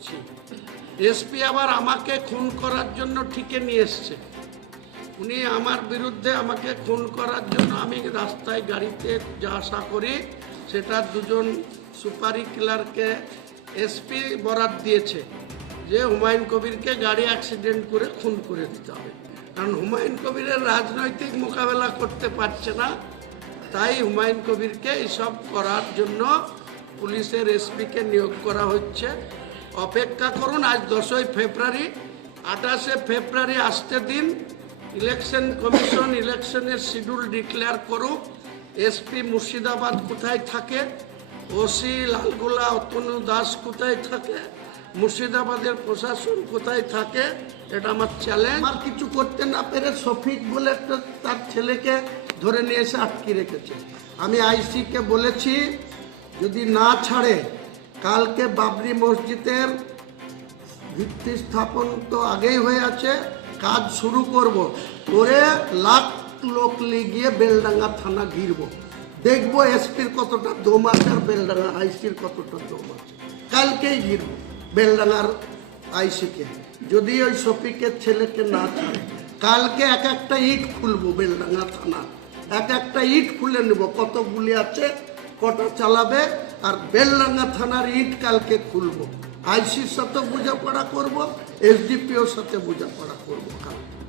করছি। এসপি আবার আমাকে খুন করার জন্য ঠিকে নিয়ে এসছে। উনি আমার বিরুদ্ধে আমাকে খুন করার জন্য আমি রাস্তায় গাড়িতে যা আসা করি সেটা দুজন সুপারি কিলারকে এসপি বরাত দিয়েছে যে হুমায়ুন কবিরকে গাড়ি অ্যাক্সিডেন্ট করে খুন করে দিতে হবে। কারণ হুমায়ুন কবিরের রাজনৈতিক মোকাবেলা করতে পারছে না, তাই হুমায়ুন কবিরকে এসব করার জন্য পুলিশের এসপিকে নিয়োগ করা হচ্ছে। অপেক্ষা করুন, আজ 10ই ফেব্রুয়ারি, 28শে ফেব্রুয়ারি আসতে দিন। ইলেকশন কমিশন ইলেকশনের শিডিউল ডিক্লেয়ার করুক। এসপি মুর্শিদাবাদ কোথায় থাকে, ওসি লালগোলা অতনু দাস কোথায় থাকে, মুর্শিদাবাদের প্রশাসন কোথায় থাকে, এটা আমার চ্যালেঞ্জ। আর কিছু করতে না পেরে শফিক বলে একটা তার ছেলেকে ধরে নিয়ে এসে আটকে রেখেছে। আমি আইসিকে বলেছি যদি না ছাড়ে, কালকে বাবরি মসজিদের ভিত্তি স্থাপন তো আগেই হয়ে আছে, কাজ শুরু করব, করে লাখ লোক গিয়ে বেলডাঙ্গা থানা ঘিরবো, দেখবো এসপির কতটা দম আছে আর বেলডাঙ্গা আইসির কতটা দম আছে। কালকেই ঘিরবো বেলডাঙ্গার আইসিকে, যদি ওই শফিকের ছেলেকে না ছাড়ে। কালকে এক একটা ইট খুলবো বেলডাঙ্গা থানা, এক একটা ইট খুলে নেব, কত গুলি আছে, কটা চালাবে, আর বেলডাঙ্গা থানার ইট কালকে খুলবো। আইসির সাথে বোঝাপড়া করব, এসডিপিওর সাথে বোঝাপড়া করবো কালকে।